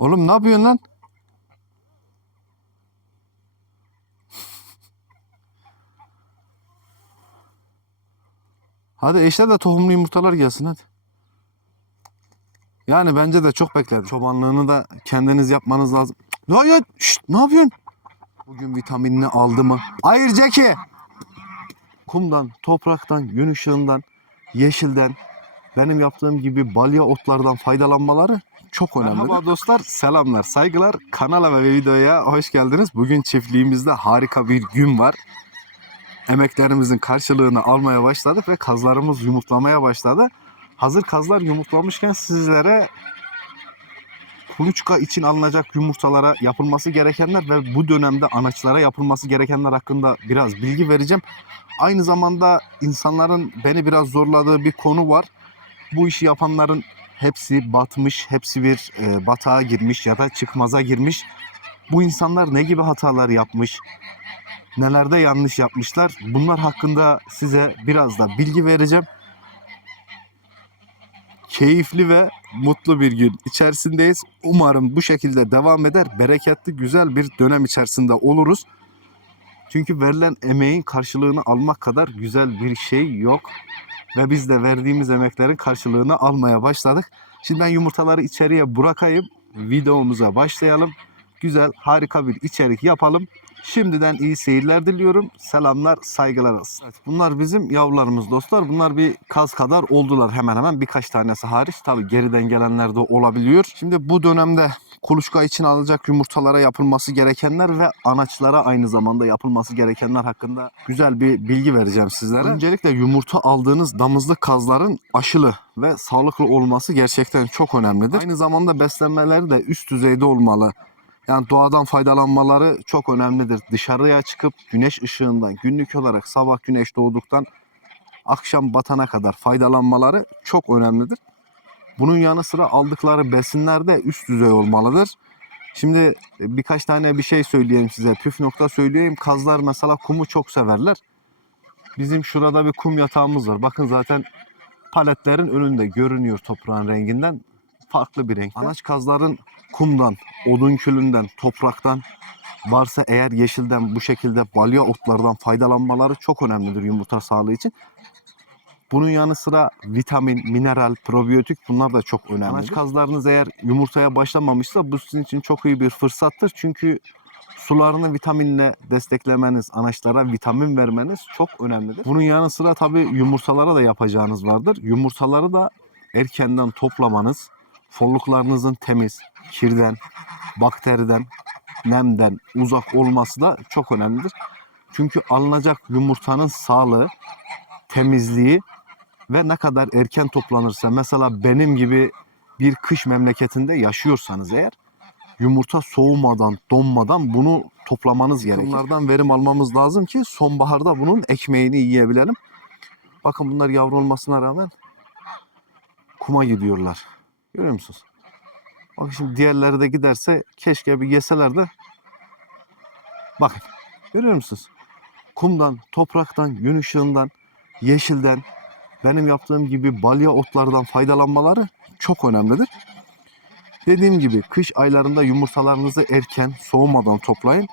Oğlum ne yapıyorsun lan? Hadi eşle de tohumlu yumurtalar gelsin hadi. Yani bence de çok bekledi. Çobanlığını da kendiniz yapmanız lazım. Ya şşt, ne yapıyorsun? Bugün vitaminini aldı mı? Hayır Jackie. Kumdan, topraktan, gün ışığından, yeşilden, benim yaptığım gibi balya otlardan faydalanmaları çok önemli. Merhaba dostlar, selamlar, saygılar. Kanala ve videoya hoş geldiniz. Bugün çiftliğimizde harika bir gün var. Emeklerimizin karşılığını almaya başladık ve kazlarımız yumurtlamaya başladı. Hazır kazlar yumurtlamışken sizlere kuluçka için alınacak yumurtalara yapılması gerekenler ve bu dönemde anaçlara yapılması gerekenler hakkında biraz bilgi vereceğim. Aynı zamanda insanların beni biraz zorladığı bir konu var. Bu işi yapanların hepsi batmış, hepsi bir batağa girmiş ya da çıkmaza girmiş. Bu insanlar ne gibi hatalar yapmış, nelerde yanlış yapmışlar? Bunlar hakkında size biraz da bilgi vereceğim. Keyifli ve mutlu bir gün içerisindeyiz. Umarım bu şekilde devam eder. Bereketli, güzel bir dönem içerisinde oluruz. Çünkü verilen emeğin karşılığını almak kadar güzel bir şey yok. Ve biz de verdiğimiz emeklerin karşılığını almaya başladık. Şimdi ben yumurtaları içeriye bırakayım. Videomuza başlayalım. Güzel, harika bir içerik yapalım. Şimdiden iyi seyirler diliyorum. Selamlar, saygılar olsun. Evet, bunlar bizim yavrularımız dostlar. Bunlar bir kaz kadar oldular hemen hemen. Birkaç tanesi hariç. Tabii geriden gelenler de olabiliyor. Şimdi bu dönemde kuluçka için alacak yumurtalara yapılması gerekenler ve anaçlara aynı zamanda yapılması gerekenler hakkında güzel bir bilgi vereceğim sizlere. Öncelikle yumurta aldığınız damızlık kazların aşılı ve sağlıklı olması gerçekten çok önemlidir. Aynı zamanda beslenmeleri de üst düzeyde olmalı. Yani doğadan faydalanmaları çok önemlidir. Dışarıya çıkıp güneş ışığından günlük olarak sabah güneş doğduktan akşam batana kadar faydalanmaları çok önemlidir. Bunun yanı sıra aldıkları besinler de üst düzey olmalıdır. Şimdi birkaç tane bir şey söyleyeyim size. Püf nokta söyleyeyim. Kazlar mesela kumu çok severler. Bizim şurada bir kum yatağımız var. Bakın zaten paletlerin önünde görünüyor toprağın renginden. Farklı bir renkte. Anaç kazların kumdan, odun külünden, topraktan, varsa eğer yeşilden bu şekilde balya otlardan faydalanmaları çok önemlidir yumurta sağlığı için. Bunun yanı sıra vitamin, mineral, probiyotik bunlar da çok önemli. Anaç kazlarınız eğer yumurtaya başlamamışsa bu sizin için çok iyi bir fırsattır. Çünkü sularını vitaminle desteklemeniz, anaçlara vitamin vermeniz çok önemlidir. Bunun yanı sıra tabii yumurtalara da yapacağınız vardır. Yumurtaları da erkenden toplamanız, folluklarınızın temiz, kirden, bakteriden, nemden uzak olması da çok önemlidir. Çünkü alınacak yumurtanın sağlığı, temizliği ve ne kadar erken toplanırsa, mesela benim gibi bir kış memleketinde yaşıyorsanız eğer, yumurta soğumadan, donmadan bunu toplamanız gerekir. Bunlardan verim almamız lazım ki sonbaharda bunun ekmeğini yiyebilelim. Bakın bunlar yavru olmasına rağmen kuma gidiyorlar. Görüyor musunuz? Bakın şimdi diğerleri de giderse keşke bir yeseler de. Bakın görüyor musunuz? Kumdan, topraktan, gün ışığından, yeşilden, benim yaptığım gibi balya otlardan faydalanmaları çok önemlidir. Dediğim gibi kış aylarında yumurtalarınızı erken, soğumadan toplayın.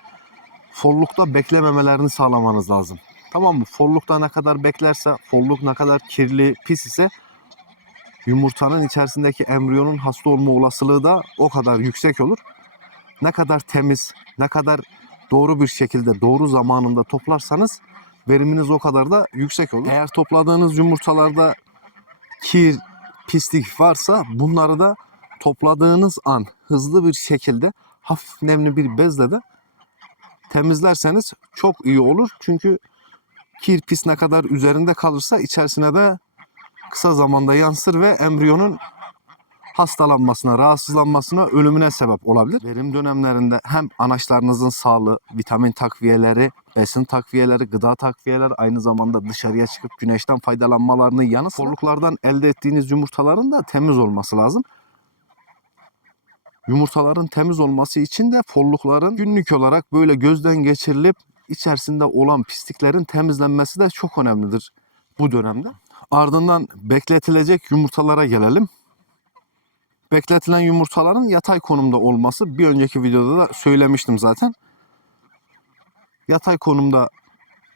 Follukta beklememelerini sağlamanız lazım. Tamam mı? Follukta ne kadar beklerse, folluk ne kadar kirli, pis ise yumurtanın içerisindeki embriyonun hasta olma olasılığı da o kadar yüksek olur. Ne kadar temiz, ne kadar doğru bir şekilde, doğru zamanında toplarsanız veriminiz o kadar da yüksek olur. Eğer topladığınız yumurtalarda kir, pislik varsa bunları da topladığınız an hızlı bir şekilde hafif nemli bir bezle de temizlerseniz çok iyi olur. Çünkü kir pis ne kadar üzerinde kalırsa içerisine de kısa zamanda yansır ve embriyonun hastalanmasına, rahatsızlanmasına, ölümüne sebep olabilir. Verim dönemlerinde hem anaçlarınızın sağlığı, vitamin takviyeleri, besin takviyeleri, gıda takviyeleri, aynı zamanda dışarıya çıkıp güneşten faydalanmalarının yanı sıra folluklardan elde ettiğiniz yumurtaların da temiz olması lazım. Yumurtaların temiz olması için de follukların günlük olarak böyle gözden geçirilip içerisinde olan pisliklerin temizlenmesi de çok önemlidir bu dönemde. Ardından bekletilecek yumurtalara gelelim. bekletilen yumurtaların yatay konumda olması. Bir önceki videoda da söylemiştim zaten. Yatay konumda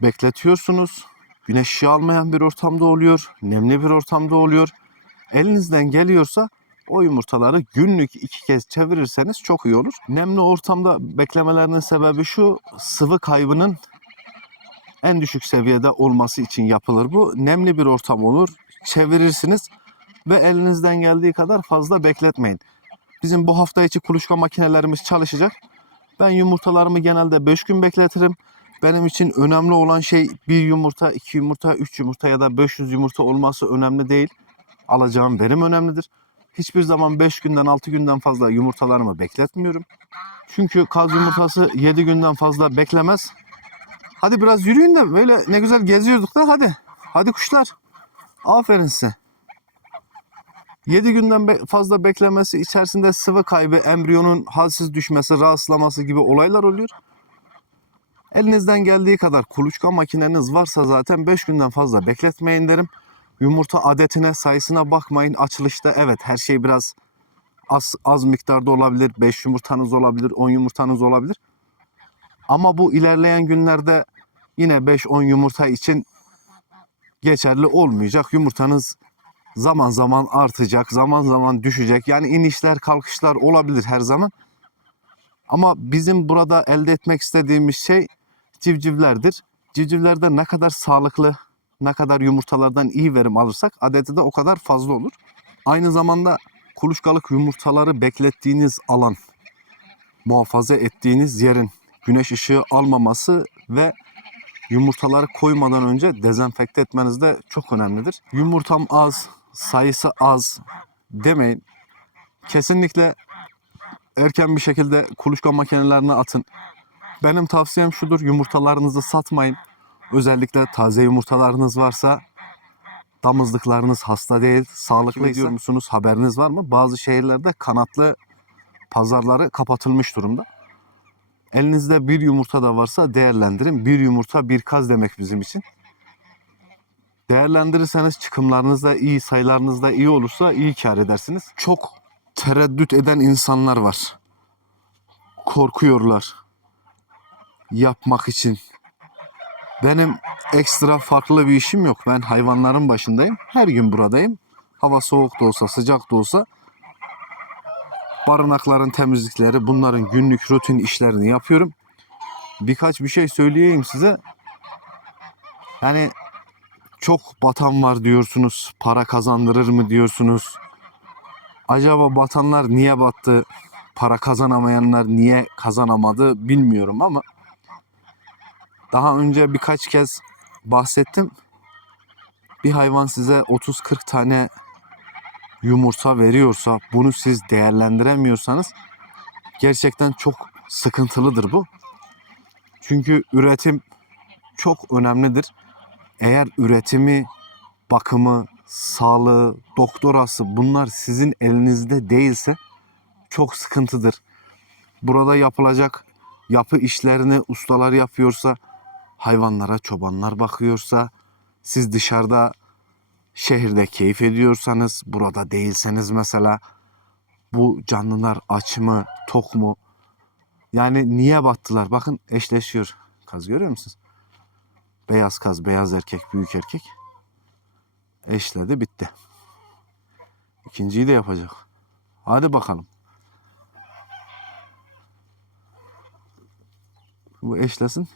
bekletiyorsunuz. Güneş ışığı almayan bir ortamda oluyor. Nemli bir ortamda oluyor. Elinizden geliyorsa o yumurtaları günlük 2 kez çevirirseniz çok iyi olur. Nemli ortamda beklemelerinin sebebi şu: sıvı kaybının en düşük seviyede olması için yapılır bu. Nemli bir ortam olur. Çevirirsiniz ve elinizden geldiği kadar fazla bekletmeyin. Bizim bu hafta içi kuluçka makinelerimiz çalışacak. Ben yumurtalarımı genelde 5 gün bekletirim. Benim için önemli olan şey 1 yumurta, 2 yumurta, 3 yumurta ya da 500 yumurta olması önemli değil. Alacağım verim önemlidir. Hiçbir zaman 5 günden 6 günden fazla yumurtalarımı bekletmiyorum. Çünkü kaz yumurtası 7 günden fazla beklemez. Hadi biraz yürüyün de, böyle ne güzel geziyorduk da hadi. Hadi kuşlar. Aferin size. 7 günden fazla beklemesi içerisinde sıvı kaybı, embriyonun halsiz düşmesi, rahatsızlaması gibi olaylar oluyor. Elinizden geldiği kadar kuluçka makineniz varsa zaten 5 günden fazla bekletmeyin derim. Yumurta adetine, sayısına bakmayın. Açılışta evet her şey biraz az miktarda olabilir. 5 yumurtanız olabilir, 10 yumurtanız olabilir. Ama bu ilerleyen günlerde yine 5-10 yumurta için geçerli olmayacak. Yumurtanız zaman zaman artacak, zaman zaman düşecek. Yani inişler, kalkışlar olabilir her zaman. Ama bizim burada elde etmek istediğimiz şey civcivlerdir. Civcivlerde ne kadar sağlıklı, ne kadar yumurtalardan iyi verim alırsak adeti de o kadar fazla olur. Aynı zamanda kuluçkalık yumurtaları beklettiğiniz alan, muhafaza ettiğiniz yerin güneş ışığı almaması ve yumurtaları koymadan önce dezenfekte etmeniz de çok önemlidir. Yumurtam az, sayısı az demeyin. Kesinlikle erken bir şekilde kuluçka makinelerine atın. Benim tavsiyem şudur: yumurtalarınızı satmayın. Özellikle taze yumurtalarınız varsa, damızlıklarınız hasta değil, sağlıklı ediyor musunuz, haberiniz var mı? Bazı şehirlerde kanatlı pazarları kapatılmış durumda. Elinizde bir yumurta da varsa değerlendirin. Bir yumurta bir kaz demek bizim için. Değerlendirirseniz çıkımlarınız da iyi, sayılarınız da iyi olursa iyi kar edersiniz. Çok tereddüt eden insanlar var. Korkuyorlar yapmak için. Benim ekstra farklı bir işim yok. Ben hayvanların başındayım. Her gün buradayım. Hava soğuk da olsa, sıcak da olsa barınakların temizlikleri, bunların günlük rutin işlerini yapıyorum. Birkaç bir şey söyleyeyim size. Yani çok batan var diyorsunuz. Para kazandırır mı diyorsunuz. Acaba batanlar niye battı? Para kazanamayanlar niye kazanamadı bilmiyorum ama daha önce birkaç kez bahsettim. Bir hayvan size 30-40 tane yumurta veriyorsa, bunu siz değerlendiremiyorsanız gerçekten çok sıkıntılıdır bu. Çünkü üretim çok önemlidir. Eğer üretimi, bakımı, sağlığı, doktorası bunlar sizin elinizde değilse çok sıkıntıdır. Burada yapılacak yapı işlerini ustalar yapıyorsa, hayvanlara çobanlar bakıyorsa, siz dışarıda şehirde keyif ediyorsanız, burada değilseniz mesela, bu canlılar aç mı, tok mu? Yani niye battılar? Bakın eşleşiyor. Kaz görüyor musunuz? Beyaz kaz, beyaz erkek, büyük erkek. Eşledi, bitti. İkinciyi de yapacak. Hadi bakalım. Bu eşlesin.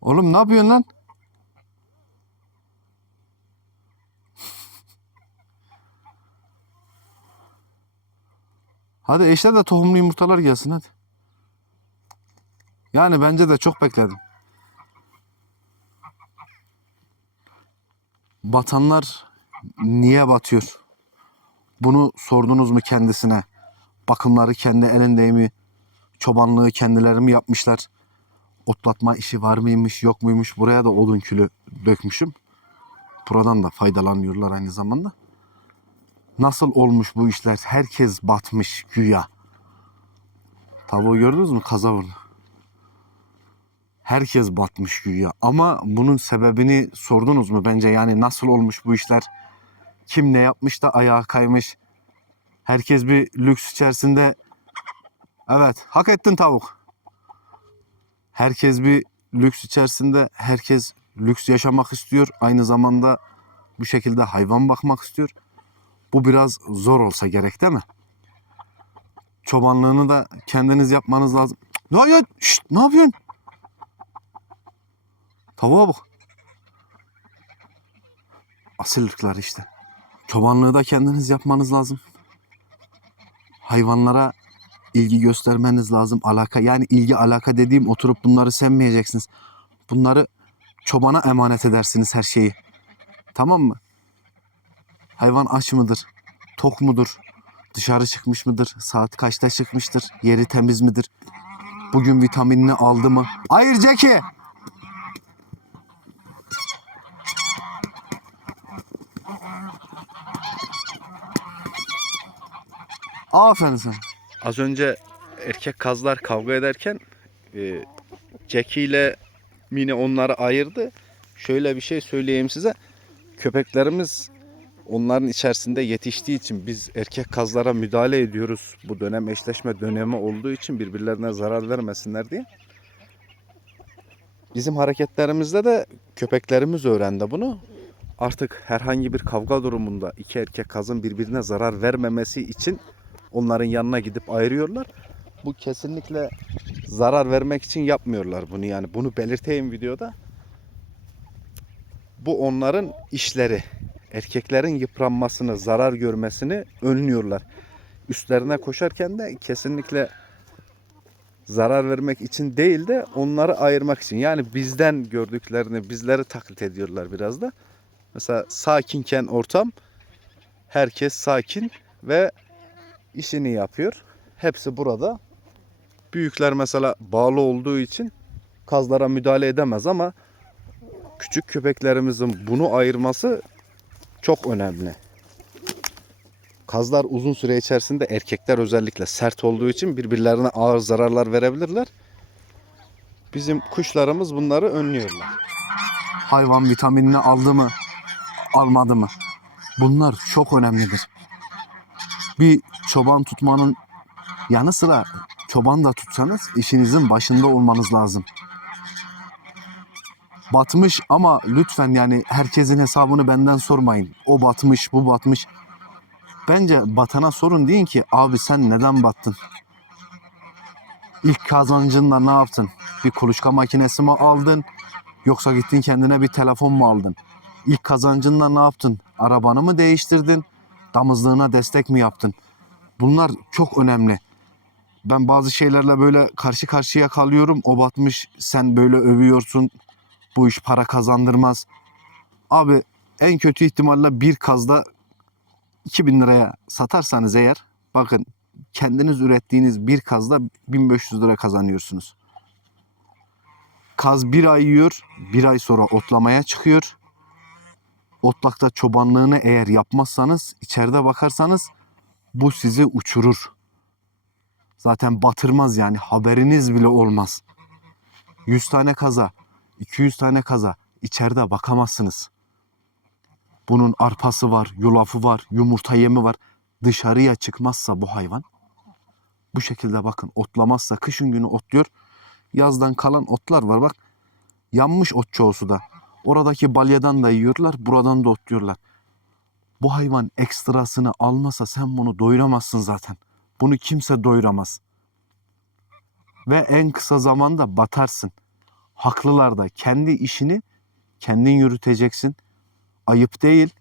Oğlum ne yapıyorsun lan? Hadi eşle de tohumlu yumurtalar gelsin hadi. Yani bence de çok bekledim. Batanlar niye batıyor? Bunu sordunuz mu kendisine? Bakımları kendi elinde mi? Çobanlığı kendileri mi yapmışlar? Otlatma işi var mıymış, yok muymuş? Buraya da odun külü dökmüşüm. Buradan da faydalanıyorlar aynı zamanda. Nasıl olmuş bu işler? Herkes batmış güya. Tavuğu gördünüz mü? Kaza vurdu. Herkes batmış güya. Ama bunun sebebini sordunuz mu bence? Yani nasıl olmuş bu işler? Kim ne yapmış da ayağa kaymış? Herkes bir lüks içerisinde. Evet, hak ettin tavuk. Herkes bir lüks içerisinde. Herkes lüks yaşamak istiyor. Aynı zamanda bu şekilde hayvan bakmak istiyor. Bu biraz zor olsa gerek değil mi? Çobanlığını da kendiniz yapmanız lazım. Ya, şşt, ne yapıyorsun? Tavuğa bak. Asillikler işte. Çobanlığı da kendiniz yapmanız lazım. Hayvanlara ilgi göstermeniz lazım. Alaka, yani ilgi alaka dediğim, oturup bunları sevmeyeceksiniz. Bunları çobana emanet edersiniz, her şeyi. Tamam mı? Hayvan aç mıdır? Tok mudur? Dışarı çıkmış mıdır? Saat kaçta çıkmıştır? Yeri temiz midir? Bugün vitaminini aldı mı? Hayır Jackie! Aferin sana. Az önce erkek kazlar kavga ederken Jackie ile Mini onları ayırdı. Şöyle bir şey söyleyeyim size. Köpeklerimiz onların içerisinde yetiştiği için biz erkek kazlara müdahale ediyoruz. Bu dönem eşleşme dönemi olduğu için birbirlerine zarar vermesinler diye. Bizim hareketlerimizde de köpeklerimiz öğrendi bunu. Artık herhangi bir kavga durumunda iki erkek kazın birbirine zarar vermemesi için onların yanına gidip ayırıyorlar. Bu kesinlikle zarar vermek için yapmıyorlar bunu, yani bunu belirteyim videoda. Bu onların işleri. Erkeklerin yıpranmasını, zarar görmesini önlüyorlar. Üstlerine koşarken de kesinlikle zarar vermek için değil de onları ayırmak için. Yani bizden gördüklerini, bizleri taklit ediyorlar biraz da. Mesela sakinken ortam, herkes sakin ve işini yapıyor. Hepsi burada. Büyükler mesela bağlı olduğu için kazlara müdahale edemez ama küçük köpeklerimizin bunu ayırması çok önemli. Kazlar uzun süre içerisinde, erkekler özellikle sert olduğu için birbirlerine ağır zararlar verebilirler. Bizim kuşlarımız bunları önlüyorlar. Hayvan vitaminini aldı mı, almadı mı? Bunlar çok önemlidir. Bir çoban tutmanın yanı sıra çoban da tutsanız işinizin başında olmanız lazım. Batmış ama lütfen yani herkesin hesabını benden sormayın. O batmış, bu batmış. Bence batana sorun, deyin ki abi sen neden battın? İlk kazancınla ne yaptın? Bir kuluçka makinesi mi aldın? Yoksa gittin kendine bir telefon mu aldın? İlk kazancınla ne yaptın? Arabanı mı değiştirdin? Damızlığına destek mi yaptın? Bunlar çok önemli. Ben bazı şeylerle böyle karşı karşıya kalıyorum. O batmış, sen böyle övüyorsun. Bu iş para kazandırmaz. Abi en kötü ihtimalle bir kazda 2000 liraya satarsanız eğer, bakın kendiniz ürettiğiniz bir kazda 1500 lira kazanıyorsunuz. Kaz bir ay yiyor, bir ay sonra otlamaya çıkıyor. Otlakta çobanlığını eğer yapmazsanız, içeride bakarsanız bu sizi uçurur. Zaten batırmaz, yani haberiniz bile olmaz. 100 tane kaza, 200 tane kaza içeride bakamazsınız. Bunun arpası var, yulafı var, yumurta yemi var. Dışarıya çıkmazsa bu hayvan, bu şekilde bakın otlamazsa, kışın günü otluyor. Yazdan kalan otlar var bak. Yanmış ot çoğusu da. Oradaki balyadan da yiyorlar, buradan da otluyorlar. Bu hayvan ekstrasını almasa sen bunu doyuramazsın zaten. Bunu kimse doyuramaz. Ve en kısa zamanda batarsın. Haklılar da, kendi işini kendin yürüteceksin. Ayıp değil.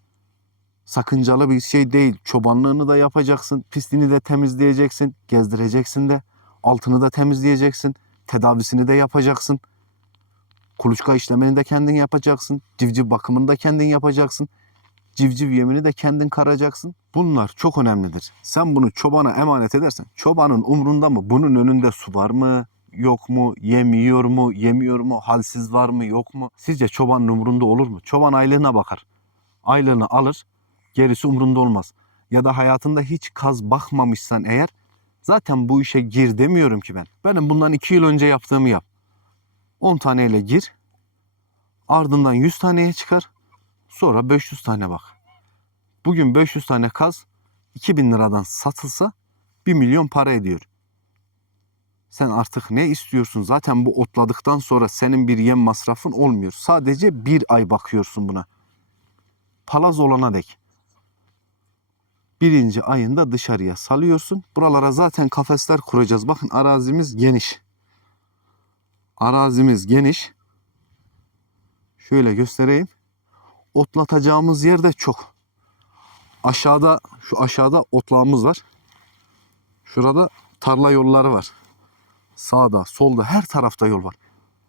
Sakıncalı bir şey değil. Çobanlığını da yapacaksın. Pisliğini de temizleyeceksin. Gezdireceksin de. Altını da temizleyeceksin. Tedavisini de yapacaksın. Kuluçka işlemini de kendin yapacaksın. Civciv bakımını da kendin yapacaksın. Civciv yemini de kendin karacaksın. Bunlar çok önemlidir. Sen bunu çobana emanet edersen, çobanın umrunda mı? Bunun önünde su var mı? Yok mu? Yem yiyor mu? Yemiyor mu? Halsiz var mı? Yok mu? Sizce çobanın umrunda olur mu? Çoban aylığına bakar. Aylığını alır. Gerisi umrunda olmaz. Ya da hayatında hiç kaz bakmamışsan eğer, Zaten bu işe gir demiyorum ki ben. Benim bundan 2 yıl önce yaptığımı yap. 10 taneyle gir. Ardından 100 taneye çıkar. Sonra 500 tane bak. Bugün 500 tane kaz 2000 liradan satılsa 1 milyon para ediyor. Sen artık ne istiyorsun? Zaten bu otladıktan sonra senin bir yem masrafın olmuyor. Sadece 1 ay bakıyorsun buna. Palaz olana dek. 1. ayında dışarıya salıyorsun. Buralara zaten kafesler kuracağız. Bakın arazimiz geniş. Arazimiz geniş. Şöyle göstereyim. Otlatacağımız yer de çok. Aşağıda, şu aşağıda otlağımız var. Şurada tarla yolları var. Sağda, solda her tarafta yol var.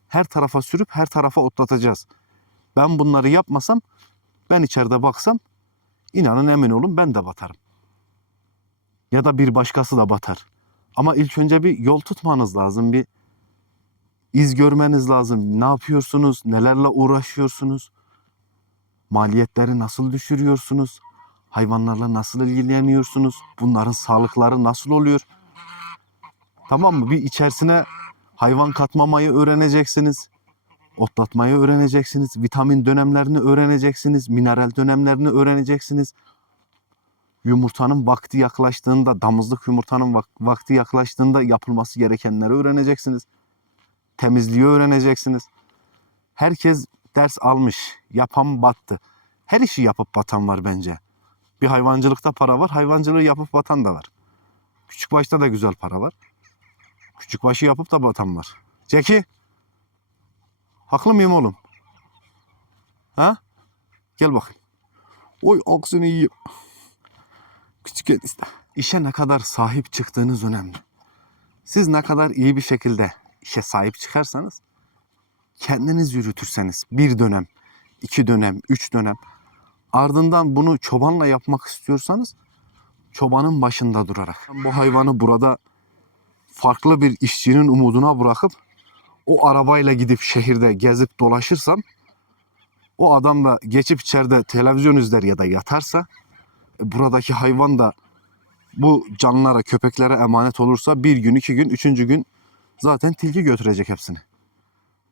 Her tarafa sürüp her tarafa otlatacağız. Ben bunları yapmasam, ben içeride baksam, inanın emin olun ben de batarım. Ya da bir başkası da batar. Ama ilk önce bir yol tutmanız lazım. Bir iz görmeniz lazım. Ne yapıyorsunuz? Nelerle uğraşıyorsunuz? Maliyetleri nasıl düşürüyorsunuz? Hayvanlarla nasıl ilgileniyorsunuz? Bunların sağlıkları nasıl oluyor? Tamam mı? Bir içerisine hayvan katmamayı öğreneceksiniz. Otlatmayı öğreneceksiniz. Vitamin dönemlerini öğreneceksiniz. Mineral dönemlerini öğreneceksiniz. Yumurtanın vakti yaklaştığında, damızlık yumurtanın vakti yaklaştığında yapılması gerekenleri öğreneceksiniz. Temizliği öğreneceksiniz. Herkes ders almış. Yapan battı. Her işi yapıp batan var bence. Bir hayvancılıkta para var. Hayvancılığı yapıp batan da var. Küçükbaşta da güzel para var. Küçükbaşı yapıp da batan var. Ceki. Haklı mıyım oğlum? Ha? Gel bakayım. Oy aksını yiyeyim. Küçük işe ne kadar sahip çıktığınız önemli. Siz ne kadar iyi bir şekilde işe sahip çıkarsanız, kendiniz yürütürseniz 1 dönem, 2 dönem, 3 dönem, ardından bunu çobanla yapmak istiyorsanız çobanın başında durarak. Bu hayvanı burada farklı bir işçinin umuduna bırakıp o arabayla gidip şehirde gezip dolaşırsam, o adam da geçip içeride televizyon izler ya da yatarsa, buradaki hayvan da bu canlılara, köpeklere emanet olursa 1 gün, 2 gün, 3. gün zaten tilki götürecek hepsini.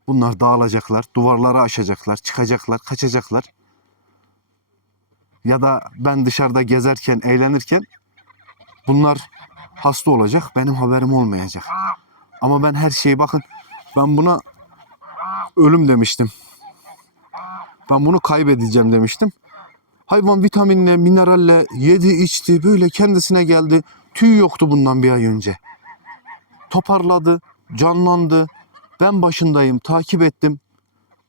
Bunlar dağılacaklar, duvarları aşacaklar, çıkacaklar, kaçacaklar. Ya da ben dışarıda gezerken, eğlenirken bunlar hasta olacak, benim haberim olmayacak. Ama ben her şeyi, bakın ben buna ölüm demiştim. Ben bunu kaybedeceğim demiştim. Hayvan vitaminle, mineralle yedi, içti, böyle kendisine geldi. Tüy yoktu bundan 1 ay önce. Toparladı, canlandı. Ben başındayım, takip ettim.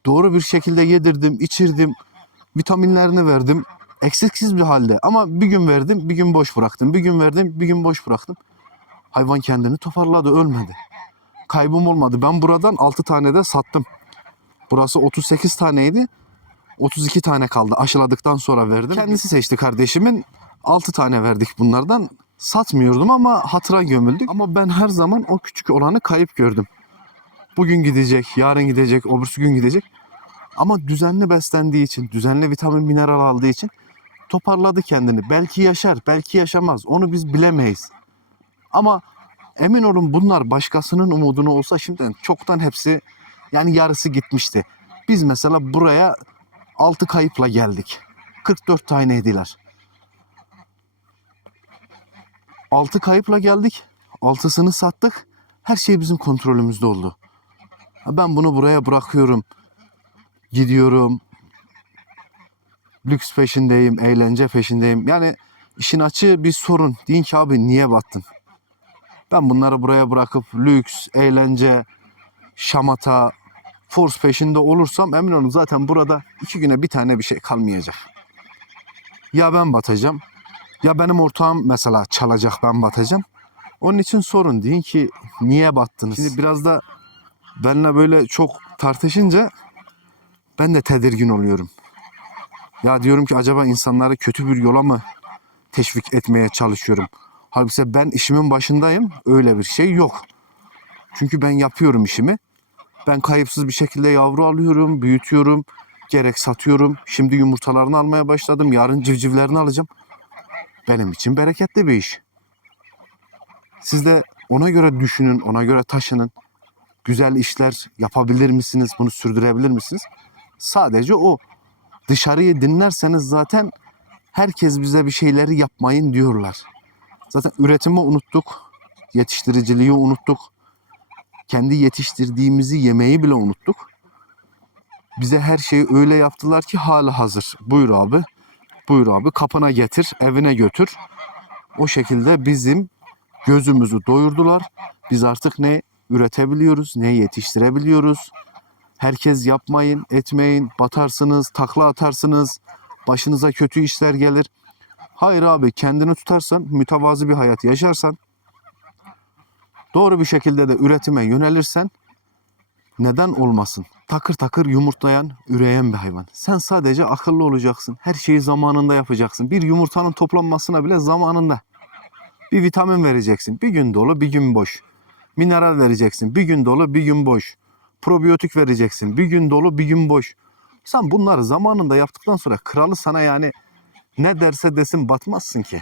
Doğru bir şekilde yedirdim, içirdim. Vitaminlerini verdim. Eksiksiz bir halde. Ama bir gün verdim, bir gün boş bıraktım. Bir gün verdim, bir gün boş bıraktım. Hayvan kendini toparladı, ölmedi. Kaybım olmadı. Ben buradan 6 tane de sattım. Burası 38 taneydi. 32 tane kaldı. Aşıladıktan sonra verdim. Kendisi seçti kardeşimin. 6 tane verdik bunlardan. Satmıyordum ama hatıra gömüldük. Ama ben her zaman o küçük olanı kayıp gördüm. Bugün gidecek, yarın gidecek, öbürsü gün gidecek. Ama düzenli beslendiği için, düzenli vitamin mineral aldığı için toparladı kendini. Belki yaşar, belki yaşamaz. Onu biz bilemeyiz. Ama emin olun bunlar başkasının umudunu olsa şimdiden çoktan hepsi, yani yarısı gitmişti. Biz mesela buraya 6 kayıpla geldik. 44 taneydiler. 6 kayıpla geldik. 6'sını sattık. Her şey bizim kontrolümüzde oldu. Ben bunu buraya bırakıyorum. Gidiyorum. Lüks peşindeyim, eğlence peşindeyim. Yani işin açığı bir sorun. Deyin ki abi niye battın? Ben bunları buraya bırakıp lüks, eğlence, şamata, force peşinde olursam emin olun zaten burada 2 güne bir tane bir şey kalmayacak. Ya ben batacağım, ya benim ortağım mesela çalacak, ben batacağım. Onun için sorun, deyin ki niye battınız? Şimdi biraz da benimle böyle çok tartışınca ben de tedirgin oluyorum. Ya diyorum ki acaba insanları kötü bir yola mı teşvik etmeye çalışıyorum? Halbuki ben işimin başındayım, öyle bir şey yok. Çünkü ben yapıyorum işimi. Ben kayıpsız bir şekilde yavru alıyorum, büyütüyorum, gerek satıyorum. Şimdi yumurtalarını almaya başladım, yarın civcivlerini alacağım. Benim için bereketli bir iş. Siz de ona göre düşünün, ona göre taşının. Güzel işler yapabilir misiniz? Bunu sürdürebilir misiniz? Sadece o. Dışarıyı dinlerseniz zaten herkes bize bir şeyleri yapmayın diyorlar. Zaten üretimi unuttuk. Yetiştiriciliği unuttuk. Kendi yetiştirdiğimizi yemeği bile unuttuk. Bize her şeyi öyle yaptılar ki hala hazır. Buyur abi. Buyur abi, kapına getir, evine götür. O şekilde bizim gözümüzü doyurdular. Biz artık ne üretebiliyoruz, ne yetiştirebiliyoruz. Herkes yapmayın, etmeyin, batarsınız, takla atarsınız, başınıza kötü işler gelir. Hayır abi, kendini tutarsan, mütevazi bir hayat yaşarsan, doğru bir şekilde de üretime yönelirsen neden olmasın? Takır takır yumurtlayan, üreyen bir hayvan. Sen sadece akıllı olacaksın. Her şeyi zamanında yapacaksın. Bir yumurtanın toplanmasına bile zamanında. Bir vitamin vereceksin. Bir gün dolu, bir gün boş. Mineral vereceksin. Bir gün dolu, bir gün boş. Probiyotik vereceksin. Bir gün dolu, bir gün boş. Sen bunları zamanında yaptıktan sonra kralı sana yani ne derse desin batmazsın ki.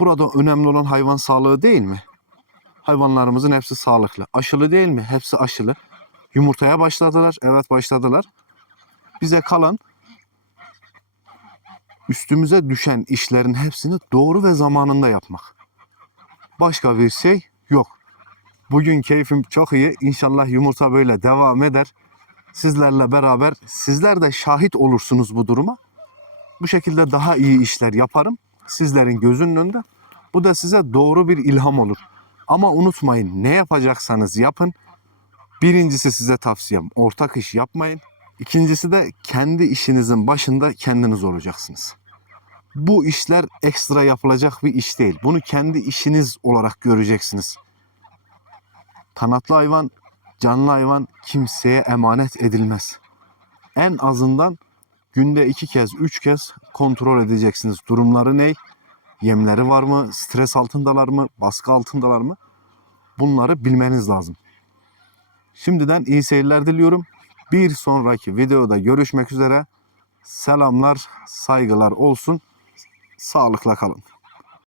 Burada önemli olan hayvan sağlığı değil mi? Hayvanlarımızın hepsi sağlıklı. Aşılı değil mi? Hepsi aşılı. Yumurtaya başladılar. Evet, başladılar. Bize kalan üstümüze düşen işlerin hepsini doğru ve zamanında yapmak. Başka bir şey yok. Bugün keyfim çok iyi. İnşallah yumurta böyle devam eder. Sizlerle beraber sizler de şahit olursunuz bu duruma. Bu şekilde daha iyi işler yaparım. Sizlerin gözünün önünde. Bu da size doğru bir ilham olur. Ama unutmayın, ne yapacaksanız yapın. Birincisi size tavsiyem, ortak iş yapmayın. İkincisi de kendi işinizin başında kendiniz olacaksınız. Bu işler ekstra yapılacak bir iş değil. Bunu kendi işiniz olarak göreceksiniz. Kanatlı hayvan, canlı hayvan kimseye emanet edilmez. En azından günde 2 kez, 3 kez kontrol edeceksiniz. Durumları ne? Yemleri var mı? Stres altındalar mı? Baskı altındalar mı? Bunları bilmeniz lazım. Şimdiden iyi seyirler diliyorum. Bir sonraki videoda görüşmek üzere. Selamlar, saygılar olsun. Sağlıkla kalın.